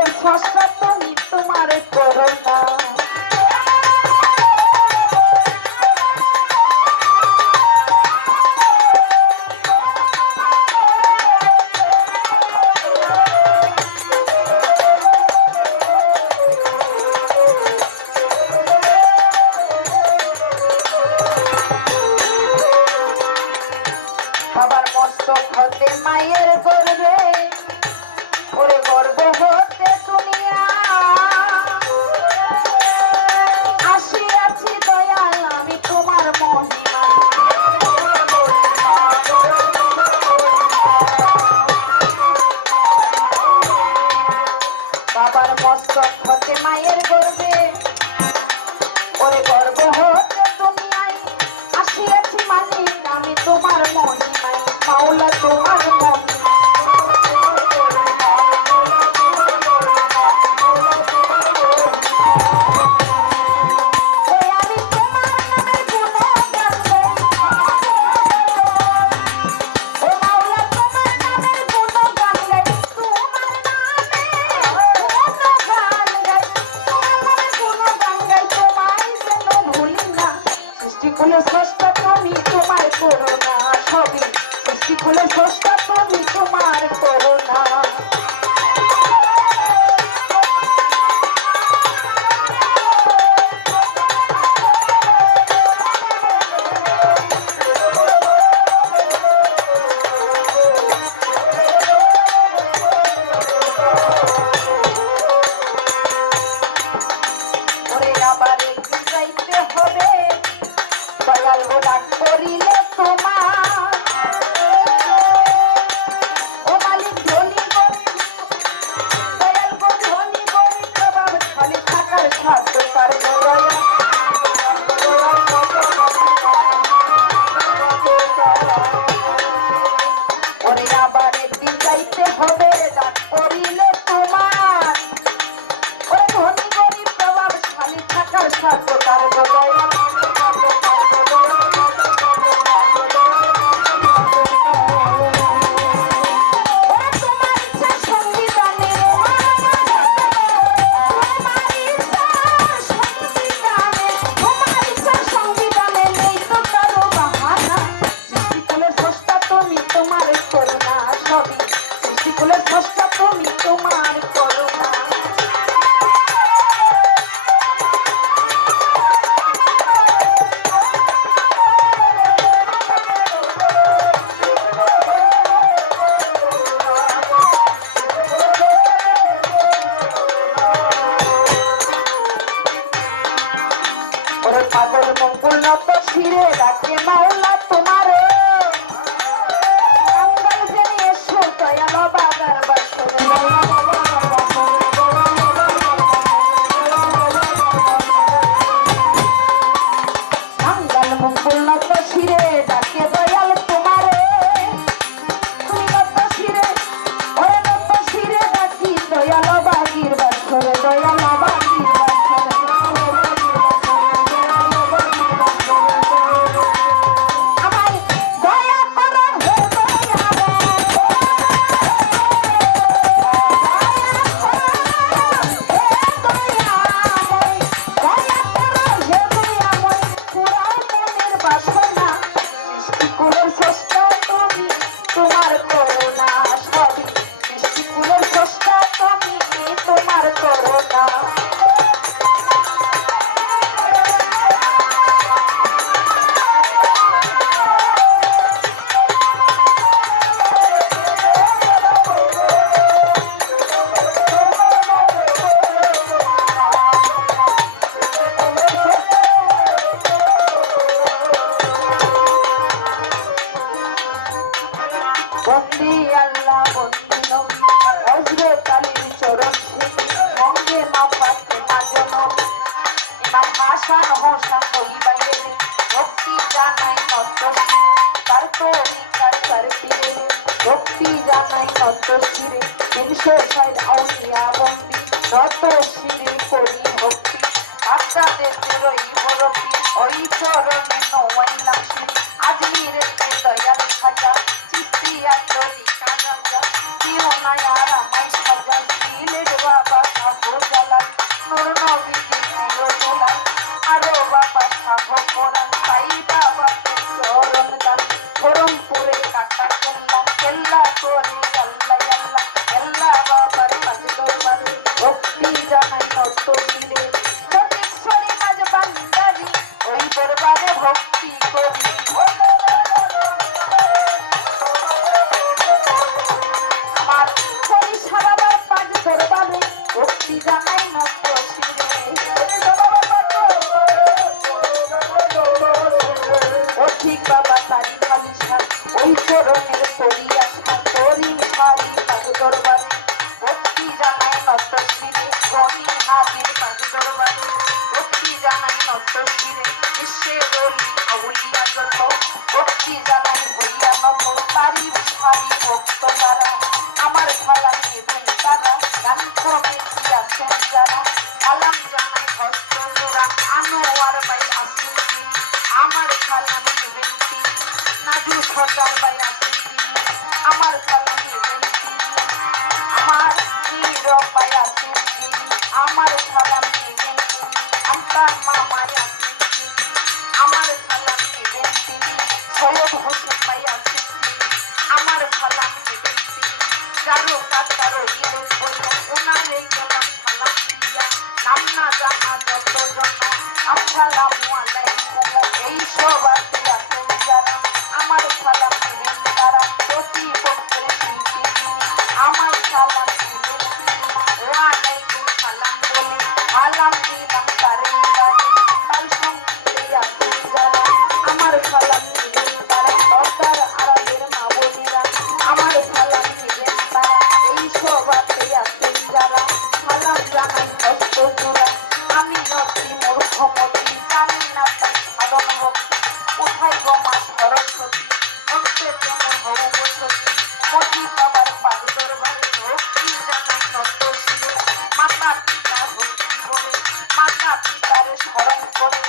সৃষ্টিকুলের স্রষ্টা তুমি তোমার করুণা বাবার মস্তক হতে মায়ের গর্বে ওরে গর্ব হতে দুনিয়া আসিয়াছি দয়াল আমি তোমার মহিমা বাবার মস্তক হতে মায়ের গর্বে ওরে গর্ব হতে দুনিয়ায় আসিয়াছি মালিক আমি তোমার মহিমায় মাওলা তোমার মহিমা সৃষ্টিকুলের স্রষ্টা তুমি তোমার করুণা সবই সৃষ্টিকুলের স্রষ্টা তুমি তোমার করুণা ওরে আবার একদিন যাইতে হবে দয়াল গো ডাক করিলে তোমার ও মালিক ধনী গরিব দয়াল গো ধনী গরিব প্রভাব খালি থাকার সাধ্য কার দয়াল ওরে আবার একদিন যাইতে হবে ডাক করিলে তোমার ওরে ধনী গরিব প্রভাব খালি থাকার সাধ্য কার দয়াল সৃষ্টিকুলের স্রষ্টা তুমি তোমার করুণা ওরে পাগল মঙ্গল নত শিরে ডাকে মাওলা তোমার শিরে ডাকে দয়াল তোমারে তুমি নত শিরে ওরে নত শিরে ডাকি দয়াল বাগির বাসরে দয়াল বাগির বাসরে আমায় দয়া করো হে সৃষ্টিকুলের স্রষ্টা তুমি তোমার করুণা সবই সৃষ্টিকুলের স্রষ্টা তুমি তোমার করুণা বন্দী আল্লাহ বন্দী নবী হযরত আলীর চরণ সঙ্গে মা ফাতেমা জনম ইমাম হাসান হোসেন পরিবারে ভক্তি জানাই নত তার তরিকার তার পীরে ভক্তি জানাই নত শিরে 360 আউলিয়া বন্দী নত শিরে করি ভক্তি আপনাদের রই বরফি ওই চরণে নওয়াইলাম শিরে আজমিরের দয়াল খাজা চিস্তিয়া তরিকা রাজা কেউ না আর আমায় সাজা দিলের বাবা নূর নবীজি প্রিয় দুলাল আরো বাবা শাহ মোরা সাই বাবা চরণ দান ধরমপুরে কাটা কেল্লা কেল্লা করে আল্লাহ আল্লাহ কেল্লা বাবার মাঝ দরবার ভক্তি জানাই নত শিরে ফটিকছড়ি মাঝ বান্দারি ওই দরবারে ভক্তি করি আমার সরিষা বাবার পাঁচ দরবারে ভক্তি জানাই নত শিরে ঠিক বাবা তারি খালি সার ওই চরণের তরিয়া সার তরি হারি পাঁচ দরবারে ভক্তি জানাই নত শিরে তরি হারির পাঁচ দরবারে ভক্তি জানাই নত শিরে বিশ্বের অলি আউলিয়া যত ভক্তি জানাই হইয়া নত তারি হারি ভক্ত তারা আমার ভালা নেবেন তারা গান কমিটি আছেন যারা আলাম জানাই ভক্ত জোড়া আনোয়ার বাই আসেন আমার খালা নেবেন তিনি নাজু সর্দার বাই আসেন তিনি আমার খালা নেবেন তিনি আমার নীরব বাই আসেন তিনি আমার খালা নেবেন তিনি আমার মামাই আসেন তিনি আমার খালা নেবেন তিনি সৈয়দ হোসেন বাই আসেন তিনি আমার খালা নেবেন তিনি কারো কারো ঈদের বইয়া ওনারে গেলাম সালাম দিয়া নাম না জানা যতজন আসসালামু আলাইকুম এই সব আছে আছেন যারা আমার সালাম নেবেন তারা প্রতিপক্ষের শিল্পী তিনি আমার সালাম নেবেন তিনি ওয়ালাইকুম সালাম বলে সালাম দিলাম তারে তারে তার সঙ্গে আছেন যারা আমার সালাম নেবেন তারা সর্দার আরবের মা বোনেরা আমার সালাম নেবেন তারা এই সব আছে আছেন যারা সালাম জানাই হস্ত জোড়া আমি নদী মূর্খমতি জানি না তাই সাধন ভক্তি কোথায় গমা সরস্বতী ভক্তের কেমন হব সতী মতি বাবার পাঁচ দরবারে ভক্তি জানাই নত শিরে মাতা পিতা ভক্তি বলে মাতা পিতারে স্মরণ করে